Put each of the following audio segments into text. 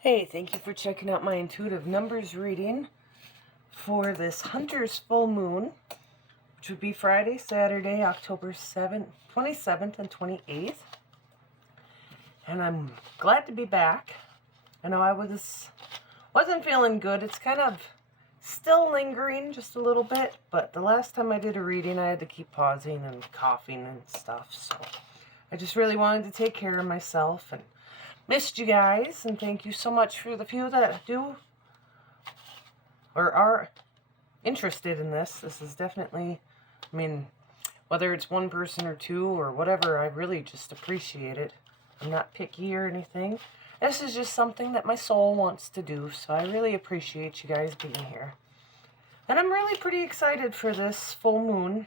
Hey, thank you for checking out my intuitive numbers reading for this Hunter's full moon, which would be Friday, Saturday, October 7th, 27th and 28th. And I'm glad to be back. I know I wasn't feeling good. It's kind of still lingering just a little bit, but the last time I did a reading, I had to keep pausing and coughing and stuff. So I just really wanted to take care of myself and missed you guys, and thank you so much for the few that do or are interested in this. This is definitely, whether it's one person or two or whatever, I really just appreciate it. I'm not picky or anything. This is just something that my soul wants to do, so I really appreciate you guys being here. And I'm really pretty excited for this full moon.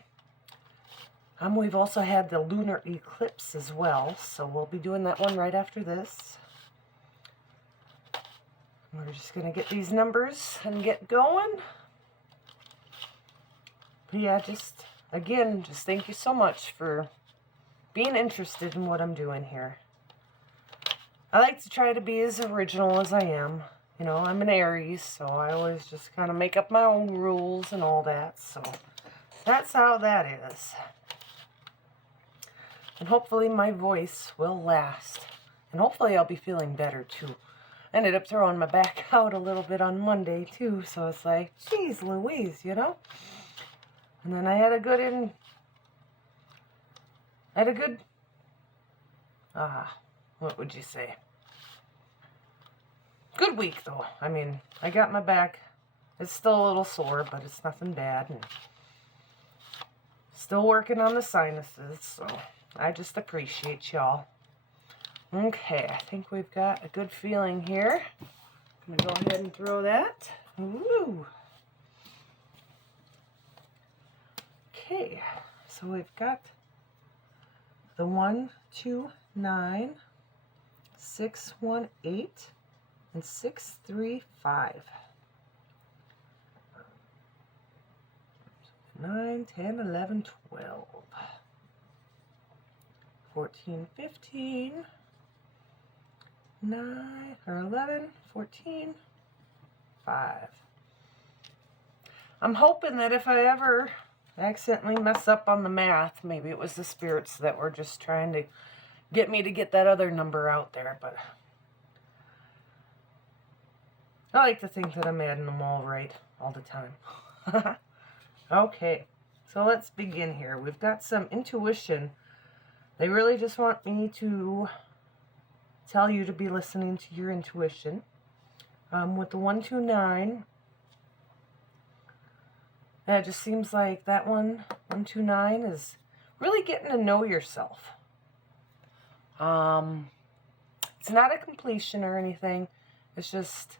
We've also had the lunar eclipse as well, so we'll be doing that one right after this. We're just going to get these numbers and get going. But yeah, just thank you so much for being interested in what I'm doing here. I like to try to be as original as I am. You know, I'm an Aries, so I always just kind of make up my own rules and all that. So that's how that is. And hopefully my voice will last. And hopefully I'll be feeling better too. I ended up throwing my back out a little bit on Monday too, so it's like, geez Louise, you know? And then I had a good, what would you say? Good week though. I got my back. It's still a little sore, but it's nothing bad. And still working on the sinuses, so I just appreciate y'all. Okay, I think we've got a good feeling here. I'm going to go ahead and throw that. Woo! Okay, so we've got the 1, 2, 9, 6, 1, 8, and 6, 3, 5. 9, 10, 11, 12, 14, 15, 9, or 11, 14, 5. I'm hoping that if I ever accidentally mess up on the math, maybe it was the spirits that were just trying to get me to get that other number out there, but I like to think that I'm adding them all right all the time. Okay, so let's begin here. We've got some intuition. They really just want me to tell you to be listening to your intuition. With the 129, it just seems like that 129 is really getting to know yourself. It's not a completion or anything. It's just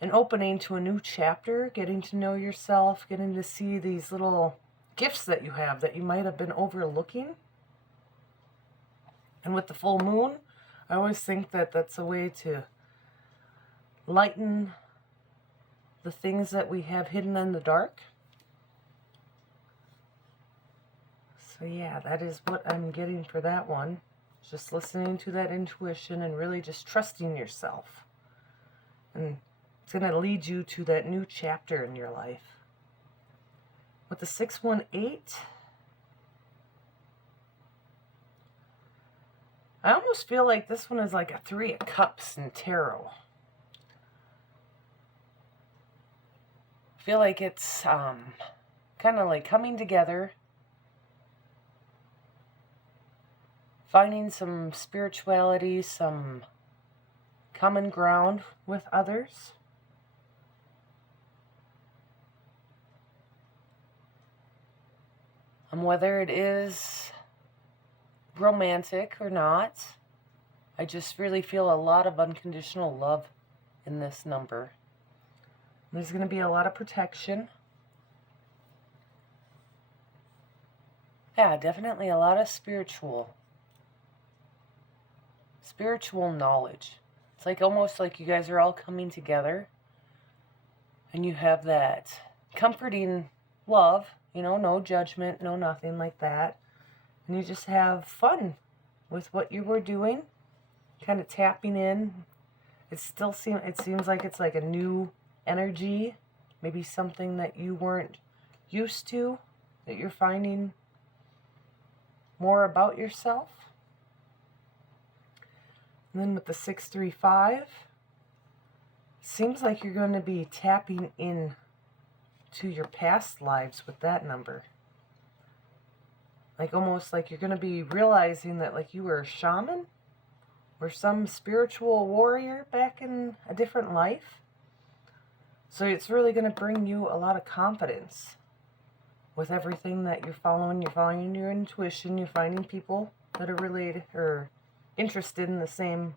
an opening to a new chapter, getting to know yourself, getting to see these little gifts that you have that you might have been overlooking. And with the full moon, I always think that that's a way to lighten the things that we have hidden in the dark. So yeah, that is what I'm getting for that one. Just listening to that intuition and really just trusting yourself. And it's going to lead you to that new chapter in your life. With the 618, I almost feel like this one is like a 3 of Cups in tarot. I feel like it's kind of like coming together, finding some spirituality, some common ground with others. Whether it is romantic or not, I just really feel a lot of unconditional love in this number. There's going to be a lot of protection. Yeah, definitely a lot of spiritual knowledge. It's like almost like you guys are all coming together and you have that comforting love, you know, no judgment, no nothing like that. And you just have fun with what you were doing, kind of tapping in it seems like it's like a new energy, maybe something that you weren't used to, that you're finding more about yourself. And then with the 635, seems like you're going to be tapping in to your past lives with that number. Like almost like you're going to be realizing that like you were a shaman or some spiritual warrior back in a different life. So it's really going to bring you a lot of confidence with everything that you're following. You're following your intuition. You're finding people that are related or interested in the same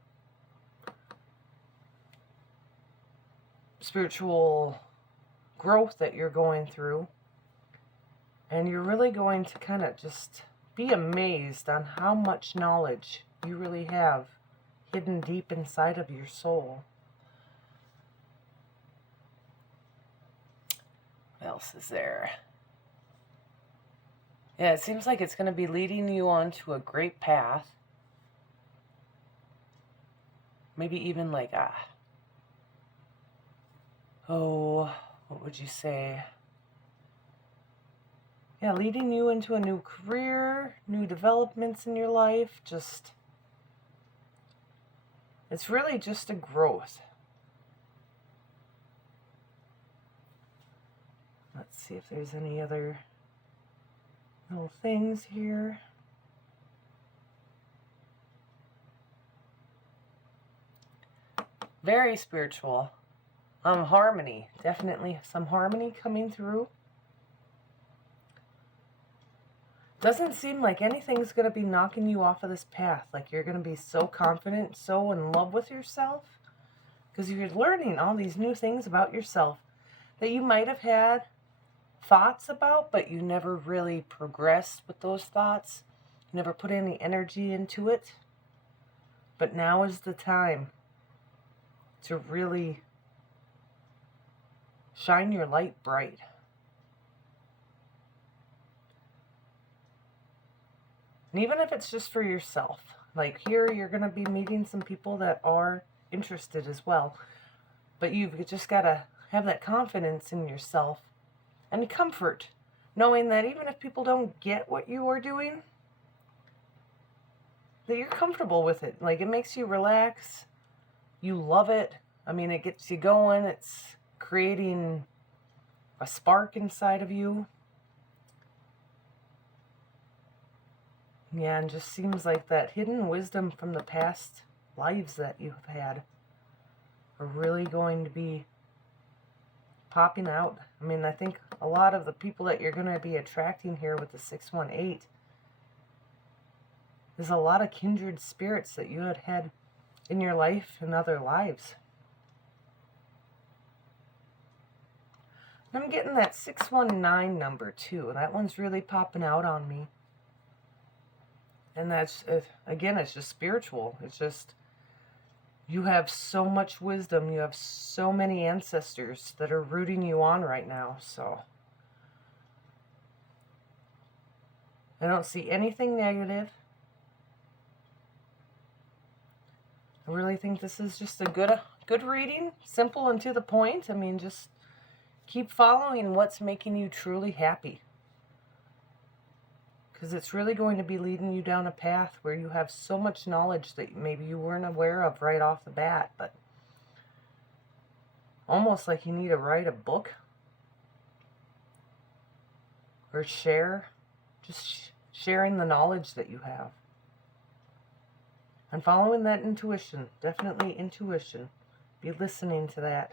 spiritual growth that you're going through. And you're really going to kind of just be amazed on how much knowledge you really have hidden deep inside of your soul. What else is there? Yeah, it seems like it's going to be leading you onto a great path. Maybe even like what would you say? Yeah, leading you into a new career, new developments in your life. It's really just a growth. Let's see if there's any other little things here. Very spiritual. Harmony. Definitely some harmony coming through. Doesn't seem like anything's going to be knocking you off of this path. Like you're going to be so confident, so in love with yourself. Because you're learning all these new things about yourself that you might have had thoughts about, but you never really progressed with those thoughts. You never put any energy into it. But now is the time to really shine your light bright. And even if it's just for yourself, like here you're going to be meeting some people that are interested as well. But you've just got to have that confidence in yourself and comfort, knowing that even if people don't get what you are doing, that you're comfortable with it. Like it makes you relax. You love it. I mean, it gets you going. It's creating a spark inside of you. Yeah, and just seems like that hidden wisdom from the past lives that you've had are really going to be popping out. I mean, I think a lot of the people that you're going to be attracting here with the 618 is a lot of kindred spirits that you had in your life and other lives. I'm getting that 619 number too. That one's really popping out on me. And that's, again, it's just spiritual. It's just, you have so much wisdom. You have so many ancestors that are rooting you on right now. So I don't see anything negative. I really think this is just a good reading. Simple and to the point. I mean, just keep following what's making you truly happy. Because it's really going to be leading you down a path where you have so much knowledge that maybe you weren't aware of right off the bat. But almost like you need to write a book. Or share. Just sharing the knowledge that you have. And following that intuition. Definitely intuition. Be listening to that.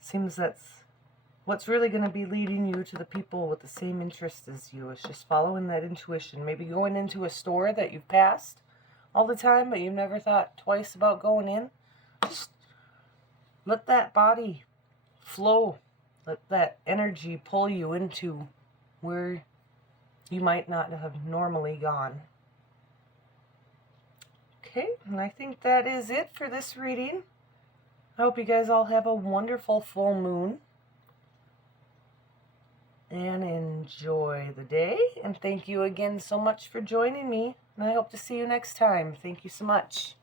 Seems that's what's really going to be leading you to the people with the same interests as you, is just following that intuition. Maybe going into a store that you've passed all the time, but you've never thought twice about going in. Just let that body flow. Let that energy pull you into where you might not have normally gone. Okay, and I think that is it for this reading. I hope you guys all have a wonderful full moon. And enjoy the day. And thank you again so much for joining me. And I hope to see you next time. Thank you so much.